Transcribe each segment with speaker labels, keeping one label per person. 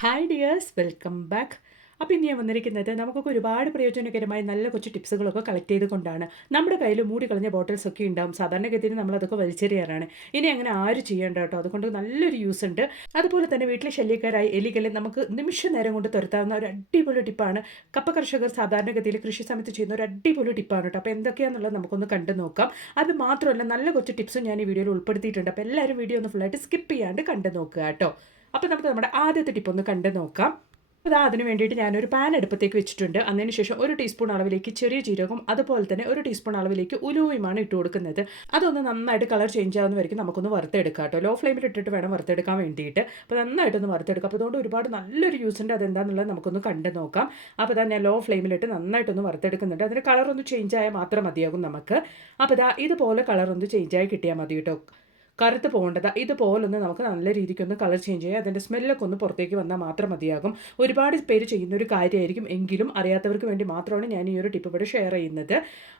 Speaker 1: Hi dears welcome back അപ്പോൾ ഇനി ഞാൻ വന്നിരിക്കുന്നത് നമുക്കൊക്കെ ഒരുപാട് പ്രയോജനകരമായ നല്ല കുറച്ച് ടിപ്സുകളൊക്കെ കളക്ട് ചെയ്തുകൊണ്ടാണ്. നമ്മുടെ കയ്യിൽ മൂടി കളഞ്ഞ ബോട്ടിൽസ് ഒക്കെ ഉണ്ടാവും. സാധാരണഗതിയിൽ നമ്മൾ അതൊക്കെ വലിച്ചെറിയാറാണ്. ഇനി അങ്ങനെ ആരും ചെയ്യേണ്ട കേട്ടോ. അതുകൊണ്ട് നല്ലൊരു യൂസ് ഉണ്ട്. അതുപോലെ തന്നെ വീട്ടിലെ ശല്യക്കാരായ എലികളെ നമുക്ക് നിമിഷ നേരം കൊണ്ട് തുരത്താവുന്ന ഒരു അടിപൊളി ടിപ്പാണ്. കപ്പ കർഷകർ സാധാരണഗതിയിൽ കൃഷി സമയത്ത് ചെയ്യുന്ന ഒരു അടിപൊളി ടിപ്പാണ് കേട്ടോ. അപ്പോൾ എന്തൊക്കെയാണെന്നുള്ളത് നമുക്കൊന്ന് കണ്ടു നോക്കാം. അത് മാത്രമല്ല നല്ല കുറച്ച് ടിപ്സും ഞാൻ ഈ വീഡിയോയിൽ ഉൾപ്പെടുത്തിയിട്ടുണ്ട്. അപ്പോൾ എല്ലാവരും വീഡിയോ ഒന്ന് ഫുള്ളായിട്ട് സ്കിപ്പ് ചെയ്യാണ്ട് കണ്ടു നോക്കുക കേട്ടോ. അപ്പോൾ നമുക്ക് നമ്മുടെ ആദ്യത്തെ ടിപ്പ് ഒന്ന് കണ്ടു നോക്കാം. അതാ അതിന് വേണ്ടിയിട്ട് ഞാനൊരു പാൻ അടുപ്പത്തേക്ക് വെച്ചിട്ടുണ്ട്. അതിന് ശേഷം ഒരു ടീസ്പൂൺ അളവിലേക്ക് ചെറിയ ജീരകം അതുപോലെ തന്നെ ഒരു ടീസ്പൂൺ അളവിലേക്ക് ഉലുവയുമാണ് ഇട്ട് കൊടുക്കുന്നത്. അതൊന്ന് നന്നായിട്ട് കളർ ചേഞ്ച് ആവുന്ന വரைക്കും നമുക്കൊന്ന് വറുത്തെടുക്കാം കേട്ടോ. ലോ ഫ്ലെയിമിൽ ഇട്ടിട്ട് വേണം വറുത്തെടുക്കാൻ വേണ്ടിയിട്ട്. അപ്പോൾ നന്നായിട്ടൊന്ന് വറുത്തെടുക്കാം. അപ്പോൾ അതുകൊണ്ട് ഒരുപാട് നല്ലൊരു യൂസ് ഉണ്ട്. അതെന്താണെന്നുള്ളത് നമുക്കൊന്ന് കണ്ടു നോക്കാം. അപ്പോൾ ഇതാ ഞാൻ ലോ ഫ്ലെയിമിലിട്ട് നന്നായിട്ടൊന്ന് വറുത്തെടുക്കുന്നുണ്ട്. അതിന് കളറൊന്ന് ചേഞ്ച് ആയാൽ മാത്രം മതിയാകും നമുക്ക്. അപ്പോൾ ഇതാ ഇതുപോലെ കളറൊന്ന് ചേഞ്ച് ആയി കിട്ടിയാൽ മതി കേട്ടോ. കറുത്ത് പോകേണ്ടത്. ഇതുപോലൊന്ന് നമുക്ക് നല്ല രീതിക്ക് ഒന്ന് കളർ ചേഞ്ച് ചെയ്യാം. അതിന്റെ സ്മെല്ലൊക്കെ ഒന്ന് പുറത്തേക്ക് വന്നാൽ മാത്രം മതിയാകും. ഒരുപാട് പേര് ചെയ്യുന്ന ഒരു കാര്യമായിരിക്കും. എങ്കിലും അറിയാത്തവർക്ക് വേണ്ടി മാത്രമാണ് ഞാൻ ഈ ഒരു ടിപ്പ് ഇവിടെ ഷെയർ ചെയ്യുന്നത്.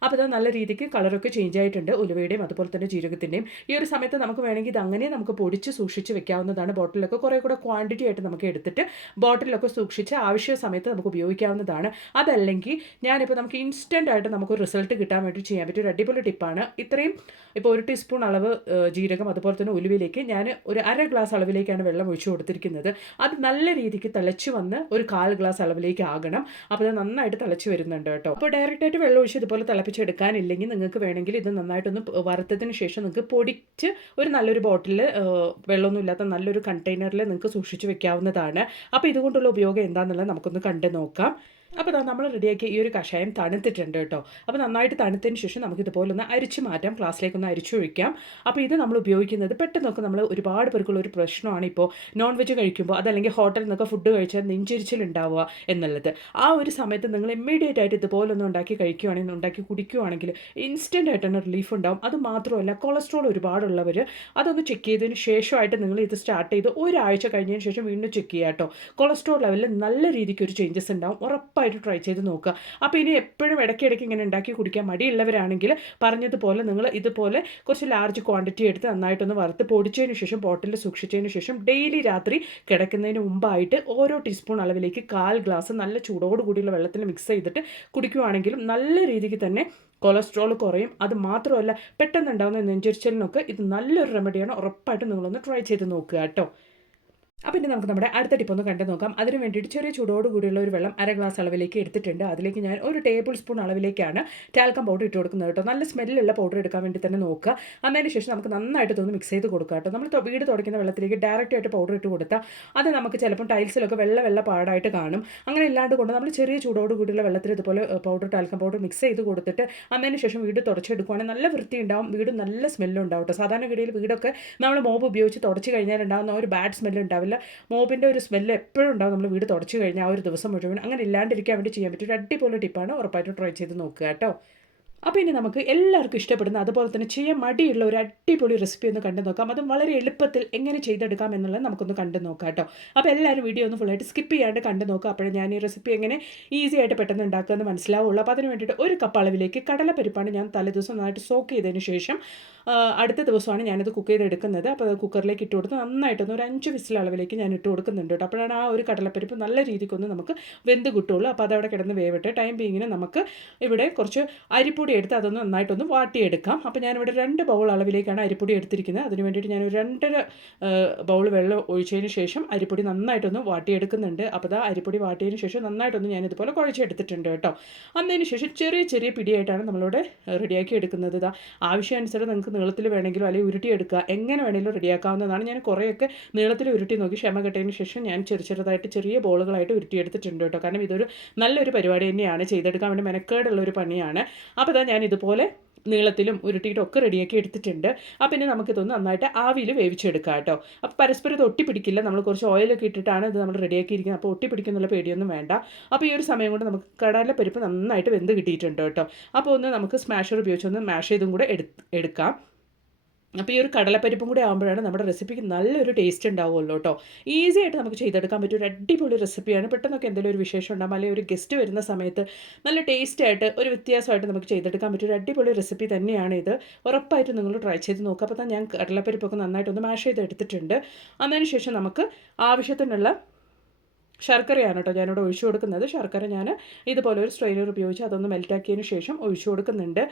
Speaker 1: അപ്പോൾ അത് നല്ല രീതിക്ക് കളറൊക്കെ ചേഞ്ച് ആയിട്ടുണ്ട്. ഉലുവയുടെയും അതുപോലെ തന്നെ ജീരകത്തിന്റെയും ഈ ഒരു സമയത്ത് നമുക്ക് വേണമെങ്കിൽ ഇത് അങ്ങനെ നമുക്ക് പൊടിച്ച് സൂക്ഷിച്ച് വെക്കാവുന്നതാണ്. ബോട്ടിലൊക്കെ കുറേ കൂടെ ക്വാണ്ടിറ്റി ആയിട്ട് നമുക്ക് എടുത്തിട്ട് ബോട്ടിലൊക്കെ സൂക്ഷിച്ച് ആവശ്യ സമയത്ത് നമുക്ക് ഉപയോഗിക്കാവുന്നതാണ്. അതല്ലെങ്കിൽ ഞാനിപ്പോൾ നമുക്ക് ഇൻസ്റ്റന്റ് ആയിട്ട് നമുക്ക് റിസൾട്ട് കിട്ടാൻ വേണ്ടി ചെയ്യാൻ പറ്റിയ ഒരു അടിപൊളി ടിപ്പാണ് ഇത്രയും ഇപ്പോൾ ഒരു ടീസ്പൂൺ അളവ് ജീരകം അതുപോലെ തന്നെ ഉലുവിലേക്ക് ഞാൻ ഒരു അര ഗ്ലാസ് അളവിലേക്കാണ് വെള്ളം ഒഴിച്ചു കൊടുത്തിരിക്കുന്നത്. അത് നല്ല രീതിക്ക് തിളച്ച് വന്ന് ഒരു കാൽ ഗ്ലാസ് അളവിലേക്ക് ആകണം. അപ്പോൾ അത് നന്നായിട്ട് തിളച്ച് വരുന്നുണ്ട് കേട്ടോ. അപ്പോൾ ഡയറക്റ്റായിട്ട് വെള്ളം ഒഴിച്ച് ഇതുപോലെ തിളപ്പിച്ചെടുക്കാനില്ലെങ്കിൽ നിങ്ങൾക്ക് വേണമെങ്കിൽ ഇത് നന്നായിട്ടൊന്ന് വറുത്തതിന് ശേഷം നിങ്ങൾക്ക് പൊടിച്ച് ഒരു നല്ലൊരു ബോട്ടിൽ വെള്ളമൊന്നും ഇല്ലാത്ത നല്ലൊരു കണ്ടെയ്നറിൽ നിങ്ങൾക്ക് സൂക്ഷിച്ച് വെക്കാവുന്നതാണ്. അപ്പോൾ ഇതുകൊണ്ടുള്ള ഉപയോഗം എന്താണെന്നുള്ളത് നമുക്കൊന്ന് കണ്ടു നോക്കാം. അപ്പോൾ നമ്മൾ റെഡിയാക്കി ഈ ഒരു കഷായം തണുത്തിട്ടുണ്ട് കേട്ടോ. അപ്പോൾ നന്നായിട്ട് തണുത്തതിന് ശേഷം നമുക്ക് ഇതുപോലെ ഒന്ന് അരിച്ച് മാറ്റാം. ക്ലാസ്സിലേക്ക് ഒന്ന് അരിച്ചു ഒഴിക്കാം. അപ്പോൾ ഇത് നമ്മൾ ഉപയോഗിക്കുന്നത് പെട്ടെന്നൊക്കെ നമ്മൾ ഒരുപാട് പേർക്കുള്ള ഒരു പ്രശ്നമാണ് ഇപ്പോൾ നോൺ വെജ് കഴിക്കുമ്പോൾ അതല്ലെങ്കിൽ ഹോട്ടലിൽ നിന്നൊക്കെ ഫുഡ് കഴിച്ചാൽ നെഞ്ചിരിച്ചിലുണ്ടാവുക എന്നുള്ളത്. ആ ഒരു സമയത്ത് നിങ്ങൾ ഇമ്മീഡിയറ്റ് ആയിട്ട് ഇതുപോലെ ഒന്ന് ഉണ്ടാക്കി കഴിക്കുകയാണെങ്കിൽ ഉണ്ടാക്കി കുടിക്കുകയാണെങ്കിൽ ഇൻസ്റ്റന്റ് ആയിട്ട് റിലീഫ് ഉണ്ടാവും. അത് മാത്രമല്ല കൊളസ്ട്രോൾ ഒരുപാടുള്ളവർ അതൊന്ന് ചെക്ക് ചെയ്തതിന് ശേഷമായിട്ട് നിങ്ങൾ ഇത് സ്റ്റാർട്ട് ചെയ്ത് ഒരാഴ്ച കഴിഞ്ഞതിന് ശേഷം വീണ്ടും ചെക്ക് ചെയ്യാം കേട്ടോ. കൊളസ്ട്രോൾ ലെവലിൽ നല്ല രീതിക്ക് ഒരു ചേഞ്ചസ് ഉണ്ടാവും. ഉറപ്പ് ഉറപ്പായിട്ട് ട്രൈ ചെയ്ത് നോക്കുക. അപ്പോൾ ഇനി എപ്പോഴും ഇടയ്ക്കിടയ്ക്ക് ഇങ്ങനെ ഉണ്ടാക്കി കുടിക്കാൻ മടിയുള്ളവരാണെങ്കിൽ പറഞ്ഞതുപോലെ നിങ്ങൾ ഇതുപോലെ കുറച്ച് ലാർജ് ക്വാണ്ടിറ്റി എടുത്ത് നന്നായിട്ടൊന്ന് വറുത്ത് പൊടിച്ചതിന് ശേഷം ബോട്ടിൽ സൂക്ഷിച്ചതിന് ശേഷം ഡെയിലി രാത്രി കിടക്കുന്നതിന് മുമ്പായിട്ട് ഓരോ ടീസ്പൂൺ അളവിലേക്ക് കാൽ ഗ്ലാസ് നല്ല ചൂടോട് കൂടിയുള്ള വെള്ളത്തിൽ മിക്സ് ചെയ്തിട്ട് കുടിക്കുവാണെങ്കിലും നല്ല രീതിക്ക് തന്നെ കൊളസ്ട്രോൾ കുറയും. അത് മാത്രമല്ല പെട്ടെന്ന് ഉണ്ടാകുന്ന നെഞ്ചരിച്ചലിനൊക്കെ ഇത് നല്ലൊരു റെമഡിയാണ് ഉറപ്പായിട്ടും നിങ്ങളൊന്ന് ട്രൈ ചെയ്ത് നോക്കുക കേട്ടോ. അപ്പോൾ ഇനി നമുക്ക് നമ്മുടെ അടുത്ത ടിപ്പ് ഒന്ന് കണ്ടു നോക്കാം. അതിന് വേണ്ടിയിട്ട് ചെറിയ ചൂടോട് കൂടിയുള്ള ഒരു വെള്ളം അര ഗ്ലാസ് അളവിലേക്ക് എടുത്തിട്ടുണ്ട്. അതിലേക്ക് ഞാൻ ഒരു ടേബിൾ സ്പൂൺ അളവിലേക്കാണ് ടാൽക്കം പൗഡർ ഇട്ട് കൊടുക്കുന്നത് കേട്ടോ. നല്ല സ്മെല്ലുള്ള പൗഡർ എടുക്കാൻ വേണ്ടി തന്നെ നോക്കുക. അതിന് ശേഷം നമുക്ക് നന്നായിട്ട് ഒന്ന് മിക്സ് ചെയ്ത് കൊടുക്കുക കേട്ടോ. നമ്മൾ വീട് തുടയ്ക്കുന്ന വെള്ളത്തിലേക്ക് ഡയറക്റ്റ് ആയിട്ട് പൗഡർ ഇട്ട് കൊടുത്താൽ അത് നമുക്ക് ചിലപ്പം ടൈൽസിലൊക്കെ വെള്ള വെള്ള പാടായിട്ട് കാണും. അങ്ങനെ ഇല്ലാണ്ട് കൊണ്ട് നമ്മൾ ചെറിയ ചൂടോട് കൂടിയുള്ള വെള്ളത്തിൽ ഇതുപോലെ പൗഡർ ടാൽക്കം പൗഡർ മിക്സ് ചെയ്ത് കൊടുത്തിട്ട് അതിന് ശേഷം വീട് തുടച്ചെടുക്കുകയാണെങ്കിൽ നല്ല വൃത്തി ഉണ്ടാവും വീട് നല്ല സ്മെല്ലുണ്ടാവും കേട്ടോ. സാധാരണ ഗതിയിൽ വീടൊക്കെ നമ്മൾ മോബ് ഉപയോഗിച്ച് തുടച്ച് കഴിഞ്ഞാൽ ഉണ്ടാകുന്ന ഒരു ബാഡ് സ്മെല്ല് ഉണ്ടാവില്ല. മോബിന്റെ ഒരു സ്മെല്ല് എപ്പോഴും ഉണ്ടാവും. നമ്മൾ വീട് തുടച്ചു കഴിഞ്ഞാൽ ആ ഒരു ദിവസം മുഴുവൻ അങ്ങനെ ഇല്ലാണ്ടിരിക്കാൻ വേണ്ടി ചെയ്യാൻ പറ്റും ഒരു അടിപൊളി ടിപ്പാണ് ഉറപ്പായിട്ടും ട്രൈ ചെയ്ത് നോക്കുക കേട്ടോ. അപ്പോൾ ഇനി നമുക്ക് എല്ലാവർക്കും ഇഷ്ടപ്പെടുന്ന അതുപോലെ തന്നെ ചെയ്യാൻ മടിയുള്ള ഒരു അടിപൊളി റെസിപ്പി ഒന്ന് കണ്ടു നോക്കാം. അതും വളരെ എളുപ്പത്തിൽ എങ്ങനെ ചെയ്തെടുക്കാം എന്നുള്ളത് നമുക്കൊന്ന് കണ്ടു നോക്കാം കേട്ടോ. അപ്പോൾ എല്ലാവരും വീഡിയോ ഒന്ന് ഫുള്ളായിട്ട് സ്കിപ്പ് ചെയ്യാണ്ട് കണ്ടു നോക്കാം അപ്പോഴേ ഞാൻ ഈ റെസിപ്പി എങ്ങനെ ഈസി ആയിട്ട് പെട്ടെന്ന് ഉണ്ടാക്കുമെന്ന് മനസ്സിലാവുള്ളൂ. അപ്പോൾ അതിന് വേണ്ടിയിട്ട് ഒരു കപ്പ് അളവിലേക്ക് കടലപ്പരിപ്പാണ് ഞാൻ തലേദിവസം നന്നായിട്ട് സോക്ക് ചെയ്തതിന് ശേഷം അടുത്ത ദിവസമാണ് ഞാനത് കുക്ക് ചെയ്തെടുക്കുന്നത്. അപ്പോൾ അത് കുക്കറിലേക്ക് ഇട്ട് കൊടുത്ത് നന്നായിട്ടൊന്ന് ഒരു അഞ്ച് വിസിൽ അളവിലേക്ക് ഞാൻ ഇട്ട് കൊടുക്കുന്നുണ്ട് കേട്ടോ. അപ്പോഴാണ് ആ ഒരു കടലപ്പരിപ്പ് നല്ല രീതിക്കൊന്ന് നമുക്ക് വെന്ത് കിട്ടുള്ളൂ അപ്പോൾ അതവിടെ കിടന്ന് വേവട്ടെ. ടൈം ബീങ്ങിന് നമുക്ക് ഇവിടെ കുറച്ച് അരിപ്പൊടി എടുത്ത് അതൊന്ന് നന്നായിട്ടൊന്ന് വാട്ടിയെടുക്കാം. അപ്പോൾ ഞാനിവിടെ രണ്ട് ബൗൾ അളവിലേക്കാണ് അരിപ്പൊടി എടുത്തിരിക്കുന്നത്. അതിന് വേണ്ടിയിട്ട് ഞാൻ രണ്ടര ബൗൾ വെള്ളം ഒഴിച്ചതിന് ശേഷം അരിപ്പൊടി നന്നായിട്ടൊന്ന് വാട്ടിയെടുക്കുന്നുണ്ട്. അപ്പോൾ ആ അരിപ്പൊടി വാട്ടിയതിന് ശേഷം നന്നായിട്ടൊന്ന് ഞാനിതുപോലെ കുഴച്ചെടുത്തിട്ടുണ്ട് കേട്ടോ. അതിന് ശേഷം ചെറിയ ചെറിയ പിടിയായിട്ടാണ് നമ്മളിവിടെ റെഡിയാക്കി എടുക്കുന്നത് ഇതാ ആവശ്യാനുസരണം നിങ്ങൾക്ക് നീളത്തിൽ വേണമെങ്കിലും അല്ലെങ്കിൽ ഉരുട്ടിയെടുക്കുക. എങ്ങനെ വേണമെങ്കിലും റെഡിയാക്കാവുന്നതാണ്. ഞാൻ കുറേയൊക്കെ നീളത്തിൽ ഉരുട്ടി നോക്കി ക്ഷമ കെട്ടതിന് ശേഷം ഞാൻ ചെറു ചെറുതായിട്ട് ചെറിയ ബോളുകളായിട്ട് ഉരുട്ടിയെടുത്തിട്ടുണ്ട് കേട്ടോ. കാരണം ഇതൊരു നല്ലൊരു പരിപാടി തന്നെയാണ്. ചെയ്തെടുക്കാൻ വേണ്ടി മെനക്കേടുള്ള ഒരു പണിയാണ്. അപ്പോൾ ഇതാ ഞാൻ ഇതുപോലെ നീളത്തിലും ഉരുട്ടിയിട്ടും ഒക്കെ റെഡിയാക്കി എടുത്തിട്ടുണ്ട്. അപ്പം പിന്നെ നമുക്കിതൊന്ന് നന്നായിട്ട് ആവിയിൽ വേവിച്ചെടുക്കാം കേട്ടോ. അപ്പോൾ പരസ്പരം ഇത് ഒട്ടിപ്പിടിക്കില്ല. നമ്മൾ കുറച്ച് ഓയിലൊക്കെ ഇട്ടിട്ടാണ് ഇത് നമ്മൾ റെഡിയാക്കിയിരിക്കുന്നത് അപ്പോൾ ഒട്ടിപ്പിടിക്കുന്നുള്ള പേടിയൊന്നും വേണ്ട. അപ്പോൾ ഈ ഒരു സമയം കൊണ്ട് നമുക്ക് കടലപ്പരിപ്പ് നന്നായിട്ട് വെന്ത് കിട്ടിയിട്ടുണ്ട് കേട്ടോ. അപ്പോൾ ഒന്ന് നമുക്ക് സ്മാഷർ ഉപയോഗിച്ച് ഒന്ന് മാഷ് ചെയ്തും കൂടെ എടുക്കാം. അപ്പോൾ ഈ ഒരു കടലപ്പരിപ്പും കൂടി ആകുമ്പോഴാണ് നമ്മുടെ റെസിപ്പിക്ക് നല്ലൊരു ടേസ്റ്റ് ഉണ്ടാവുമല്ലോ കേട്ടോ. ഈസി ആയിട്ട് നമുക്ക് ചെയ്തെടുക്കാൻ പറ്റിയ ഒരു അടിപൊളി റെസിപ്പിയാണ് പെട്ടെന്നൊക്കെ എന്തെങ്കിലും ഒരു വിശേഷം ഉണ്ടാകും അല്ലെങ്കിൽ ഒരു ഗസ്റ്റ് വരുന്ന സമയത്ത് നല്ല ടേസ്റ്റ് ആയിട്ട് ഒരു വ്യത്യാസമായിട്ട് നമുക്ക് ചെയ്തെടുക്കാൻ പറ്റിയ ഒരു അടിപൊളി റെസിപ്പി തന്നെയാണ് ഇത്. ഉറപ്പായിട്ട് നിങ്ങൾ ട്രൈ ചെയ്ത് നോക്കുക അപ്പോൾ തന്നെ ഞാൻ കടലപ്പരിപ്പൊക്കെ നന്നായിട്ടൊന്ന് മാഷ് ചെയ്ത് എടുത്തിട്ടുണ്ട്. അതിന് ശേഷം നമുക്ക് ആവശ്യത്തിനുള്ള ശർക്കരയാണ് കേട്ടോ ഞാനിവിടെ ഒഴിച്ചു കൊടുക്കുന്നത്. ശർക്കര ഞാൻ ഇതുപോലെ ഒരു സ്ട്രെയിനർ ഉപയോഗിച്ച് അതൊന്ന് മെൽറ്റാക്കിയതിന് ശേഷം ഒഴിച്ചു കൊടുക്കുന്നുണ്ട്.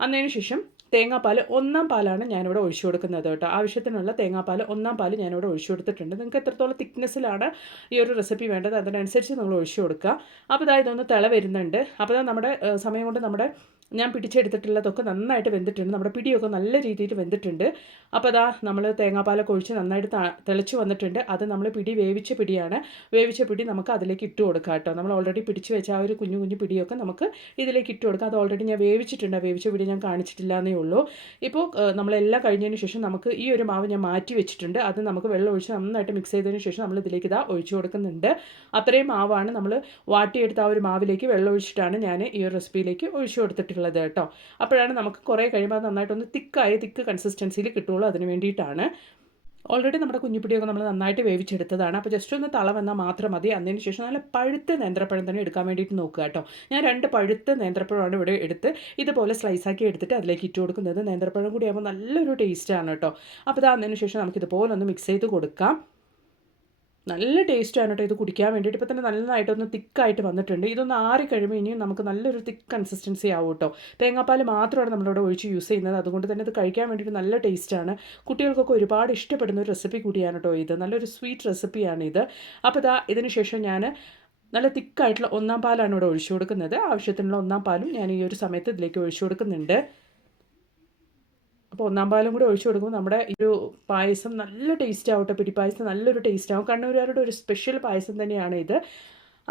Speaker 1: അന്നതിന് ശേഷം തേങ്ങാപ്പാൽ ഒന്നാം പാലാണ് ഞാനിവിടെ ഒഴിച്ചു കൊടുക്കുന്നത് കേട്ടോ. ആവശ്യത്തിനുള്ള തേങ്ങാപ്പാൽ ഒന്നാം പാൽ ഞാനിവിടെ ഒഴിച്ചു കൊടുത്തിട്ടുണ്ട്. നിങ്ങൾക്ക് എത്രത്തോളം തിക്നെസ്സിലാണ് ഈ ഒരു റെസിപ്പി വേണ്ടത് അതിനനുസരിച്ച് നമ്മൾ ഒഴിച്ചു കൊടുക്കുക. അപ്പോൾ ഇതാ ഇതൊന്ന് തിള വരുന്നുണ്ട്. അപ്പോൾ നമ്മുടെ സമയം കൊണ്ട് നമ്മുടെ ഞാൻ പിടിച്ചെടുത്തിട്ടുള്ളതൊക്കെ നന്നായിട്ട് വെന്തിട്ടുണ്ട്. നമ്മുടെ പിടിയൊക്കെ നല്ല രീതിയിൽ വെന്തിട്ടുണ്ട്. അപ്പോൾ അതാ നമ്മൾ തേങ്ങാപ്പാലൊക്കെ ഒഴിച്ച് നന്നായിട്ട് തിളച്ച് വന്നിട്ടുണ്ട്. അത് നമ്മൾ പിടി വേവിച്ച പിടിയാണ്. വേവിച്ച പിടി നമുക്ക് അതിലേക്ക് ഇട്ട് കൊടുക്കാം കേട്ടോ. നമ്മൾ ഓൾറെഡി പിടിച്ച് വെച്ച ആ ഒരു കുഞ്ഞു കുഞ്ഞു പിടിയൊക്കെ നമുക്ക് ഇതിലേക്ക് ഇട്ട് കൊടുക്കാം. അത് ഓൾറെഡി ഞാൻ വേവിച്ചിട്ടുണ്ട്. വേവിച്ച പിടി ഞാൻ കാണിച്ചിട്ടില്ല എന്നേ ഉള്ളൂ ഇപ്പോൾ നമ്മളെല്ലാം കഴിഞ്ഞതിന് ശേഷം നമുക്ക് ഈ ഒരു മാവ് ഞാൻ മാറ്റി വെച്ചിട്ടുണ്ട്. അത് നമുക്ക് വെള്ളം ഒഴിച്ച് നന്നായിട്ട് മിക്സ് ചെയ്തതിന് ശേഷം നമ്മൾ ഇതിലേക്ക് ഇതാ ഒഴിച്ച് കൊടുക്കുന്നുണ്ട്. അത്രയും മാവാണ് നമ്മൾ വാട്ടിയെടുത്ത ആ ഒരു മാവിലേക്ക് വെള്ളം ഒഴിച്ചിട്ടാണ് ഞാൻ ഈ ഒരു റെസിപ്പിയിലേക്ക് ഒഴിച്ചു കൊടുത്തിട്ടുള്ളത്. ഉള്ളത് കേട്ടോ. അപ്പോഴാണ് നമുക്ക് കുറേ കഴിയുമ്പോൾ അത് നന്നായിട്ടൊന്ന് തിക്കായി തിക്ക് കൺസിസ്റ്റൻസിയിൽ കിട്ടുള്ളൂ അതിന് വേണ്ടിയിട്ടാണ്. ഓൾറെഡി നമ്മുടെ കുഞ്ഞിപ്പിടിയൊക്കെ നമ്മൾ നന്നായിട്ട് വേവിച്ചെടുത്തതാണ്. അപ്പോൾ ജസ്റ്റ് ഒന്ന് തള വന്നാൽ മാത്രം മതി. അതിന് ശേഷം നല്ല പഴുത്ത നേന്ത്രപ്പഴം തന്നെ എടുക്കാൻ വേണ്ടിയിട്ട് നോക്കുക കേട്ടോ. ഞാൻ രണ്ട് പഴുത്ത നേന്ത്രപ്പഴമാണ് ഇവിടെ എടുത്ത് ഇതുപോലെ സ്ലൈസാക്കി എടുത്തിട്ട് അതിലേക്ക് ഇട്ട് കൊടുക്കുന്നത്. നേന്ത്രപ്പഴം കൂടി ആകുമ്പോൾ നല്ലൊരു ടേസ്റ്റാണ് കേട്ടോ. അപ്പോൾ അതാ അതിന് ശേഷം നമുക്കിതുപോലെ ഒന്ന് മിക്സ് ചെയ്ത് കൊടുക്കാം. നല്ല ടേസ്റ്റാണ് കേട്ടോ ഇത് കുടിക്കാൻ വേണ്ടിയിട്ട്. ഇപ്പോൾ തന്നെ നല്ലതായിട്ടൊന്ന് തിക്കായിട്ട് വന്നിട്ടുണ്ട്. ഇതൊന്ന് ആറി കഴിയുമ്പോൾ ഇനിയും നമുക്ക് നല്ലൊരു തിക്ക് കൺസിസ്റ്റൻസി ആവും കേട്ടോ തേങ്ങാപ്പാൽ മാത്രമാണ് നമ്മളിവിടെ ഒഴിച്ച് യൂസ് ചെയ്യുന്നത്. അതുകൊണ്ട് തന്നെ ഇത് കഴിക്കാൻ വേണ്ടിയിട്ട് നല്ല ടേസ്റ്റാണ് കുട്ടികൾക്കൊക്കെ ഒരുപാട് ഇഷ്ടപ്പെടുന്ന ഒരു റെസിപ്പി കൂടിയാണ് കേട്ടോ ഇത്. നല്ലൊരു സ്വീറ്റ് റെസിപ്പിയാണ് ഇത്. അപ്പോൾ ഇതാ ഇതിന് ശേഷം ഞാൻ നല്ല തിക്കായിട്ടുള്ള ഒന്നാം പാലാണ് ഇവിടെ ഒഴിച്ചു കൊടുക്കുന്നത്. ആവശ്യത്തിനുള്ള ഒന്നാം പാലും ഞാൻ ഈ ഒരു സമയത്ത് ഇതിലേക്ക് ഒഴിച്ചു കൊടുക്കുന്നുണ്ട്. അപ്പോൾ ഒന്നാം പാലും കൂടി ഒഴിച്ചു കൊടുക്കുമ്പോൾ നമ്മുടെ ഒരു പായസം നല്ല ടേസ്റ്റ് ആവട്ടെ പിടിപ്പായസം നല്ലൊരു ടേസ്റ്റ് ആവും. കണ്ണൂരുകാരുടെ ഒരു സ്പെഷ്യൽ പായസം തന്നെയാണ് ഇത്.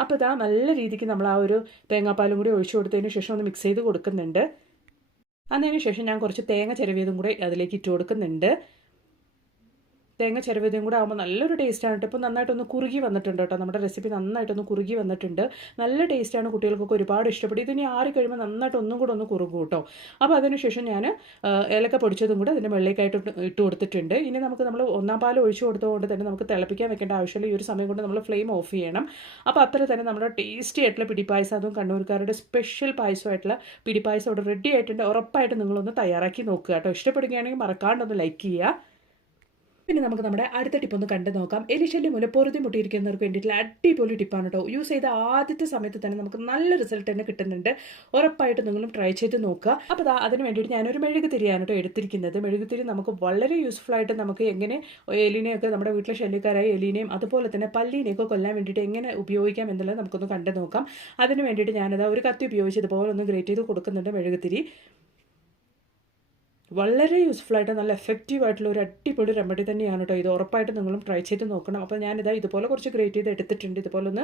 Speaker 1: അപ്പോൾ ഇതാ നല്ല രീതിക്ക് നമ്മൾ ആ ഒരു തേങ്ങാപ്പാലും കൂടി ഒഴിച്ചു കൊടുത്തതിന് ശേഷം ഒന്ന് മിക്സ് ചെയ്ത് കൊടുക്കുന്നുണ്ട്. അതിന് ശേഷം ഞാൻ കുറച്ച് തേങ്ങ ചിരവിയതും കൂടി അതിലേക്ക് ഇട്ട് കൊടുക്കുന്നുണ്ട്. തേങ്ങ ചിരവിതയും കൂടെ ആകുമ്പോൾ നല്ലൊരു ടേസ്റ്റാണ് കേട്ടോ ഇപ്പോൾ നന്നായിട്ടൊന്ന് കുറുകി വന്നിട്ടുണ്ട് കേട്ടോ നമ്മുടെ റെസിപ്പി നന്നായിട്ടൊന്ന് കുറുകി വന്നിട്ടുണ്ട്. നല്ല ടേസ്റ്റാണ് കുട്ടികൾക്കൊക്കെ ഒരുപാട് ഇഷ്ടപ്പെടും ഇതിനി ആറി കഴിയുമ്പോൾ നന്നായിട്ട് ഒന്നും കൂടെ ഒന്ന് കുറുകും കേട്ടോ അപ്പോൾ അതിനുശേഷം ഞാൻ ഏലക്ക പൊടിച്ചതും കൂടെ അതിന്റെ വെള്ളേക്കായിട്ട് ഇട്ട് കൊടുത്തിട്ടുണ്ട്. ഇനി നമുക്ക് നമ്മൾ ഒന്നാം പാൽ ഒഴിച്ചു കൊടുത്തതുകൊണ്ട് തന്നെ നമുക്ക് തിളപ്പിക്കാൻ വെക്കേണ്ട ആവശ്യമില്ല. ഈ ഒരു സമയം കൊണ്ട് നമ്മൾ ഫ്ലെയിം ഓഫ് ചെയ്യണം. അപ്പോൾ അത്ര തന്നെ നമ്മുടെ ടേസ്റ്റി ആയിട്ടുള്ള പിടിപ്പായസം അതും കണ്ണൂർക്കാരുടെ സ്പെഷ്യൽ പായസമായിട്ടുള്ള പിടിപ്പായസം അവിടെ റെഡി ആയിട്ടുണ്ട്. ഉറപ്പായിട്ട് നിങ്ങളൊന്ന് തയ്യാറാക്കി നോക്കുക കേട്ടോ ഇഷ്ടപ്പെടുകയാണെങ്കിൽ മറക്കാണ്ടൊന്ന് ലൈക്ക് ചെയ്യുക. പിന്നെ നമുക്ക് നമ്മുടെ അടുത്ത ടിപ്പ് ഒന്ന് കണ്ടു നോക്കാം. എലിശല്യം മുലപ്പോറുതി മുട്ടിയിരിക്കുന്നവർക്ക് വേണ്ടിയിട്ടുള്ള അടിപൊളി ടിപ്പാണ് കേട്ടോ യൂസ് ചെയ്ത ആദ്യത്തെ സമയത്ത് തന്നെ നമുക്ക് നല്ല റിസൾട്ട് തന്നെ കിട്ടുന്നുണ്ട്. ഉറപ്പായിട്ട് നിങ്ങളും ട്രൈ ചെയ്ത് നോക്കുക. അപ്പോൾ അതിന് വേണ്ടിയിട്ട് ഞാനൊരു മെഴുകുതിരിയാണ് കേട്ടോ എടുത്തിരിക്കുന്നത്. മെഴുകുതിരി നമുക്ക് വളരെ യൂസ്ഫുൾ ആയിട്ട് നമുക്ക് എങ്ങനെ എലിനെയൊക്കെ നമ്മുടെ വീട്ടിലെ ശല്യക്കാരായ എലിനെയും അതുപോലെ തന്നെ പല്ലീനെയൊക്കെ കൊല്ലാൻ വേണ്ടിയിട്ട് എങ്ങനെ ഉപയോഗിക്കാം എന്നുള്ളത് നമുക്കൊന്ന് കണ്ടു നോക്കാം. അതിന് വേണ്ടിയിട്ട് ഞാനത് ഒരു കത്തി ഉപയോഗിച്ച് ഇതുപോലെ ഒന്ന് ഗ്രേറ്റ് ചെയ്ത് കൊടുക്കുന്നുണ്ട് മെഴുകുതിരി. വളരെ യൂസ്ഫുൾ ആയിട്ട് നല്ല എഫക്റ്റീവ് ആയിട്ടുള്ള ഒരു അടിപൊളി റെമഡി തന്നെയാണ് കേട്ടോ ഇത്. ഉറപ്പായിട്ട് നിങ്ങളും ട്രൈ ചെയ്ത് നോക്കണം. അപ്പോൾ ഞാനിതാ ഇതുപോലെ കുറച്ച് ഗ്രേറ്റ് ചെയ്ത് എടുത്തിട്ടുണ്ട്. ഇതുപോലെ ഒന്ന്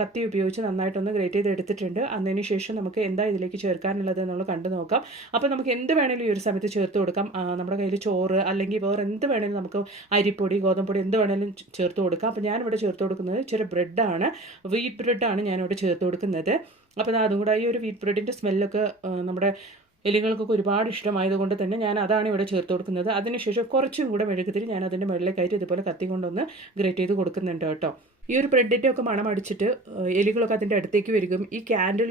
Speaker 1: കത്തി ഉപയോഗിച്ച് നന്നായിട്ടൊന്ന് ഗ്രേറ്റ് ചെയ്ത് എടുത്തിട്ടുണ്ട്. അതിന് ശേഷം നമുക്ക് എന്താ ഇതിലേക്ക് ചേർക്കാനുള്ളത് എന്നുള്ളത് കണ്ടു നോക്കാം. അപ്പോൾ നമുക്ക് എന്ത് വേണമെങ്കിലും ഈ ഒരു സമയത്ത് ചേർത്ത് കൊടുക്കാം. നമ്മുടെ കയ്യിൽ ചോറ് അല്ലെങ്കിൽ വേറെ എന്ത് വേണമെങ്കിലും നമുക്ക് അരിപ്പൊടി ഗോതമ്പൊടി എന്ത് വേണമെങ്കിലും ചേർത്ത് കൊടുക്കാം. അപ്പോൾ ഞാനിവിടെ ചേർത്ത് കൊടുക്കുന്നത് ചെറിയ ബ്രെഡാണ് വീറ്റ് ബ്രെഡാണ് ഞാനിവിടെ ചേർത്ത് കൊടുക്കുന്നത്. അപ്പോൾ അതും കൂടെ ഈ ഒരു വീറ്റ് ബ്രെഡിന്റെ സ്മെല്ലൊക്കെ നമ്മുടെ എലികൾക്കൊക്കെ ഒരുപാട് ഇഷ്ടമായതുകൊണ്ട് തന്നെ ഞാൻ അതാണ് ഇവിടെ ചേർത്ത് കൊടുക്കുന്നത്. അതിനുശേഷം കുറച്ചും കൂടെ മെഴുകുതിരി ഞാൻ അതിന്റെ മുകളിലേക്കായിട്ട് ഇതുപോലെ കത്തി കൊണ്ടൊന്ന് ഗ്രേറ്റ് ചെയ്ത് കൊടുക്കുന്നുണ്ട് കേട്ടോ. ഈ ഒരു ബ്രെഡിന്റെ ഒക്കെ മണം അടിച്ചിട്ട് എലികളൊക്കെ അതിന്റെ അടുത്തേക്ക് വരികയും ഈ ക്യാൻഡിൽ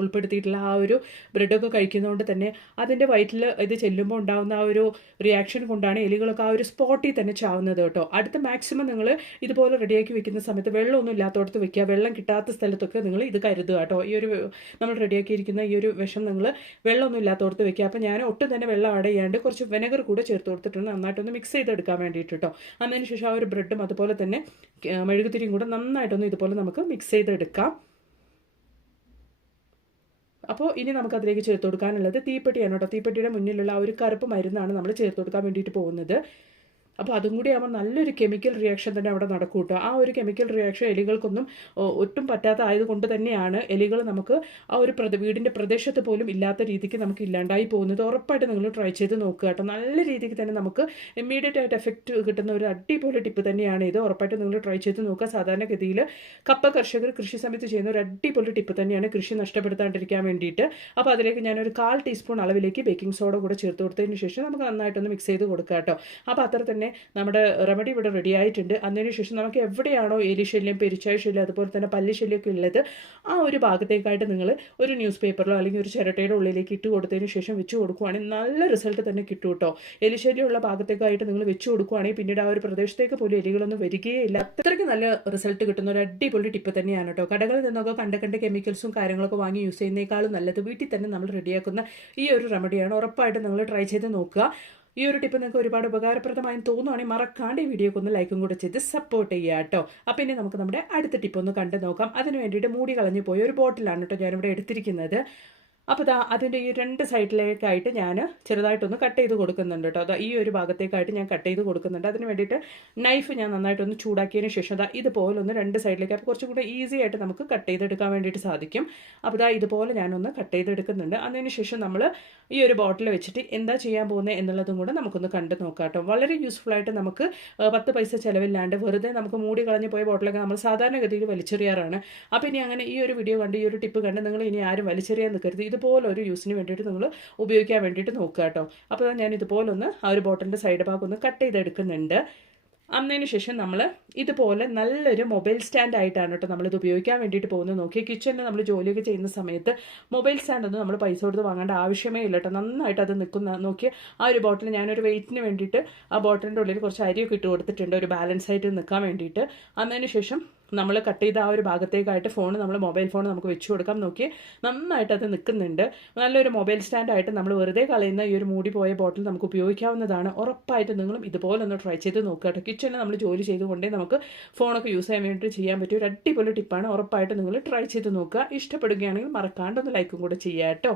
Speaker 1: ഉൾപ്പെടുത്തിയിട്ടുള്ള ആ ഒരു ബ്രെഡൊക്കെ കഴിക്കുന്നതുകൊണ്ട് തന്നെ അതിന്റെ വയറ്റിൽ ഇത് ചെല്ലുമ്പോൾ ഉണ്ടാകുന്ന ആ ഒരു റിയാക്ഷൻ കൊണ്ടാണ് എലികളൊക്കെ ആ ഒരു സ്പോട്ടിൽ തന്നെ ചാവുന്നത് കേട്ടോ. അടുത്ത മാക്സിമം നിങ്ങൾ ഇതുപോലെ റെഡിയാക്കി വെക്കുന്ന സമയത്ത് വെള്ളമൊന്നും ഇല്ലാത്തടത്ത് വെക്കുക. വെള്ളം കിട്ടാത്ത സ്ഥലത്തൊക്കെ നിങ്ങൾ ഇത് കരുതുക കേട്ടോ. ഈ ഒരു നമ്മൾ റെഡിയാക്കിയിരിക്കുന്ന ഈ ഒരു വിഷം നിങ്ങൾ വെള്ളമൊന്നും ഇല്ലാത്തടത്ത് വെക്കുക. അപ്പോൾ ഞാൻ ഒട്ടും തന്നെ വെള്ളം ആഡ് ചെയ്യാണ്ട് കുറച്ച് വിനെഗർ കൂടെ ചേർത്ത് കൊടുത്തിട്ടുണ്ട്. നന്നായിട്ടൊന്ന് മിക്സ് ചെയ്തെടുക്കാൻ വേണ്ടിയിട്ട് കേട്ടോ. അതിനുശേഷം ആ ഒരു ബ്രെഡും അതുപോലെ തന്നെ മെഴുകുതിരി കൂടെ നന്നായിട്ടൊന്ന് ഇതുപോലെ നമുക്ക് മിക്സ് ചെയ്തെടുക്കാം. അപ്പോൾ ഇനി നമുക്ക് അതിലേക്ക് ചേർത്ത് കൊടുക്കാനുള്ളത് തീപ്പെട്ടിയാണ് കേട്ടോ. തീപ്പെട്ടിയുടെ മുന്നിലുള്ള ആ ഒരു കറുപ്പ് മരുന്നാണ് നമ്മൾ ചേർത്ത് കൊടുക്കാൻ വേണ്ടിയിട്ട് പോകുന്നത്. അപ്പോൾ അതും കൂടി ആകുമ്പോൾ നല്ലൊരു കെമിക്കൽ റിയാക്ഷൻ തന്നെ അവിടെ നടക്കും ആ ഒരു കെമിക്കൽ റിയാക്ഷൻ എലികൾക്കൊന്നും ഒട്ടും പറ്റാത്ത ആയതുകൊണ്ട് തന്നെയാണ് എലികൾ നമുക്ക് ആ ഒരു വീടിന്റെ പ്രദേശത്ത് പോലും ഇല്ലാത്ത രീതിക്ക് നമുക്ക് ഇല്ലാണ്ടായി പോകുന്നത്. ഉറപ്പായിട്ട് നിങ്ങൾ ട്രൈ ചെയ്ത് നോക്കുക കേട്ടോ. നല്ല രീതിക്ക് തന്നെ നമുക്ക് ഇമ്മീഡിയറ്റ് ആയിട്ട് എഫക്റ്റ് കിട്ടുന്ന ഒരു അടിപൊളി ടിപ്പ് തന്നെയാണ് ഇത്. ഉറപ്പായിട്ട് നിങ്ങൾ ട്രൈ ചെയ്ത് നോക്കുക. സാധാരണഗതിയിൽ കപ്പ കർഷകർ കൃഷി സമയത്ത് ചെയ്യുന്ന ഒരു അടിപൊളി ടിപ്പ് തന്നെയാണ് കൃഷി നഷ്ടപ്പെടുത്താണ്ടിരിക്കാൻ വേണ്ടിയിട്ട്. അപ്പോൾ അതിലേക്ക് ഞാനൊരു കാൽ ടീസ്പൂൺ അളവിലേക്ക് ബേക്കിംഗ് സോഡ കൂടെ ചേർത്ത് കൊടുത്തതിന് ശേഷം നമുക്ക് നന്നായിട്ടൊന്ന് മിക്സ് ചെയ്ത് കൊടുക്കുക കേട്ടോ. അപ്പോൾ അത്ര തന്നെ തന്നെ നമ്മുടെ റെമഡി ഇവിടെ റെഡി ആയിട്ടുണ്ട്. അതിന് ശേഷം നമുക്ക് എവിടെയാണോ എലിശല്യം പെരിച്ചായ ശല്യം അതുപോലെ തന്നെ പല്ലിശല്യമൊക്കെ ഉള്ളത് ആ ഒരു ഭാഗത്തേക്കായിട്ട് നിങ്ങൾ ഒരു ന്യൂസ് പേപ്പറിലോ അല്ലെങ്കിൽ ഒരു ചിരട്ടയുടെ ഉള്ളിലേക്ക് ഇട്ട് കൊടുത്തതിന് ശേഷം വെച്ച് കൊടുക്കുവാണെങ്കിൽ നല്ല റിസൾട്ട് തന്നെ കിട്ടും കേട്ടോ എലിശല്യമുള്ള ഭാഗത്തേക്കായിട്ട് നിങ്ങൾ വെച്ച് കൊടുക്കുവാണെങ്കിൽ പിന്നീട് ആ ഒരു പ്രദേശത്തേക്ക് പോലും എലികളൊന്നും വരികയില്ല അത്രയ്ക്ക് നല്ല റിസൾട്ട് കിട്ടുന്ന ഒരു അടിപൊളി ടിപ്പ് തന്നെയാണ് കേട്ടോ കടകളിൽ നിന്നൊക്കെ കണ്ട കണ്ട കെമിക്കൽസും കാര്യങ്ങളൊക്കെ വാങ്ങി യൂസ് ചെയ്യുന്നേക്കാളും നല്ലത് വീട്ടിൽ തന്നെ നമ്മൾ റെഡിയാക്കുന്ന ഈ ഒരു റെമഡിയാണ് ഉറപ്പായിട്ടും നിങ്ങൾ ട്രൈ ചെയ്ത് നോക്കുക. ഈ ഒരു ടിപ്പ് നിങ്ങൾക്ക് ഒരുപാട് ഉപകാരപ്രദമായി തോന്നുവാണെങ്കിൽ മറക്കാണ്ട് ഈ വീഡിയോക്ക് ഒന്ന് ലൈക്കും കൂടെ ചെയ്ത് സപ്പോർട്ട് ചെയ്യുക കേട്ടോ. അപ്പം ഇനി നമുക്ക് നമ്മുടെ അടുത്ത ടിപ്പ് ഒന്ന് കണ്ടു നോക്കാം അതിന് വേണ്ടിയിട്ട് മൂടി കളഞ്ഞു പോയ ഒരു ബോട്ടിലാണ് കേട്ടോ ഞാനിവിടെ എടുത്തിരിക്കുന്നത്. അപ്പോൾ ദാ അതിന്റെ ഈ രണ്ട് സൈഡിലേക്കായിട്ട് ഞാൻ ചെറുതായിട്ടൊന്ന് കട്ട് ചെയ്ത് കൊടുക്കുന്നുണ്ട് കേട്ടോ. അതാ ഈ ഒരു ഭാഗത്തേക്കായിട്ട് ഞാൻ കട്ട് ചെയ്ത് കൊടുക്കുന്നുണ്ട്. അതിന് വേണ്ടിയിട്ട് നൈഫ് ഞാൻ നന്നായിട്ടൊന്ന് ചൂടാക്കിയതിന് ശേഷം അതാ ഇതുപോലെ ഒന്ന് രണ്ട് സൈഡിലേക്ക് അപ്പോൾ കുറച്ചും കൂടെ ഈസി ആയിട്ട് നമുക്ക് കട്ട് ചെയ്തെടുക്കാൻ വേണ്ടിയിട്ട് സാധിക്കും. അപ്പോൾ ദാ ഇതുപോലെ ഞാനൊന്ന് കട്ട് ചെയ്തെടുക്കുന്നുണ്ട്. അതിന് ശേഷം നമ്മൾ ഈ ഒരു ബോട്ടിൽ വെച്ചിട്ട് എന്താ ചെയ്യാൻ പോകുന്നത് എന്നുള്ളതും കൂടെ നമുക്കൊന്ന് കണ്ടു നോക്കാം കേട്ടോ. വളരെ യൂസ്ഫുൾ ആയിട്ട് നമുക്ക് പത്ത് പൈസ ചിലവില്ലാണ്ട് വെറുതെ നമുക്ക് മൂടി കളഞ്ഞ് പോയ ബോട്ടിലൊക്കെ നമ്മൾ സാധാരണഗതിയിൽ വലിച്ചെറിയാറാണ്. അപ്പോൾ ഇനി അങ്ങനെ ഈ ഒരു വീഡിയോ കണ്ട് ഈ ഒരു ടിപ്പ് കണ്ട് നിങ്ങൾ ഇനി ആരും വലിച്ചെറിയാൻ നിൽക്കരുത്. ഇതുപോലെ ഒരു യൂസിന് വേണ്ടിയിട്ട് നിങ്ങൾ ഉപയോഗിക്കാൻ വേണ്ടിയിട്ട് നോക്കുക കേട്ടോ. അപ്പോൾ ഞാൻ ഇതുപോലൊന്ന് ആ ഒരു ബോട്ടിലിന്റെ സൈഡ് ഭാഗം ഒന്ന് കട്ട് ചെയ്തെടുക്കുന്നുണ്ട്. അന്നതിന് ശേഷം നമ്മൾ ഇതുപോലെ നല്ലൊരു മൊബൈൽ സ്റ്റാൻഡ് ആയിട്ടാണ് കേട്ടോ നമ്മളിത് ഉപയോഗിക്കാൻ വേണ്ടിയിട്ട് പോകുന്നത്. നോക്കി കിച്ചണിൽ നമ്മൾ ജോലിയൊക്കെ ചെയ്യുന്ന സമയത്ത് മൊബൈൽ സ്റ്റാൻഡൊന്നും നമ്മൾ പൈസ കൊടുത്ത് വാങ്ങേണ്ട ആവശ്യമേ ഇല്ല കേട്ടോ. നന്നായിട്ട് അത് നിൽക്കുന്ന നോക്കി ആ ഒരു ബോട്ടിൽ ഞാനൊരു വെയിറ്റിന് വേണ്ടിയിട്ട് ആ ബോട്ടിലിന്റെ ഉള്ളിൽ കുറച്ച് അരിയൊക്കെ ഇട്ട് കൊടുത്തിട്ടുണ്ട്. ഒരു ബാലൻസ് ആയിട്ട് നിൽക്കാൻ വേണ്ടിയിട്ട്. അന്നതിന് ശേഷം നമ്മൾ കട്ട് ചെയ്ത ആ ഒരു ഭാഗത്തേക്കായിട്ട് ഫോൺ നമ്മൾ മൊബൈൽ ഫോൺ നമുക്ക് വെച്ച് കൊടുക്കാം. നോക്കി നന്നായിട്ട് അത് നിൽക്കുന്നുണ്ട്. നല്ലൊരു മൊബൈൽ സ്റ്റാൻഡായിട്ട് നമ്മൾ വെറുതെ കളയുന്ന ഈ ഒരു മൂടി പോയ ബോട്ടിൽ നമുക്ക് ഉപയോഗിക്കാവുന്നതാണ്. ഉറപ്പായിട്ട് നിങ്ങളും ഇതുപോലെ ഒന്ന് ട്രൈ ചെയ്ത് നോക്കുക കേട്ടോ. കിച്ചണിൽ നമ്മൾ ജോലി ചെയ്തുകൊണ്ടേ നമുക്ക് ഫോണൊക്കെ യൂസ് ചെയ്യാൻ വേണ്ടി ചെയ്യാൻ പറ്റിയ ഒരു അടിപൊളി ടിപ്പാണ് ഉറപ്പായിട്ട് നിങ്ങൾ ട്രൈ ചെയ്ത് നോക്കുക. ഇഷ്ടപ്പെടുകയാണെങ്കിൽ മറക്കാണ്ടൊന്ന് ലൈക്കും കൂടെ ചെയ്യാം കേട്ടോ.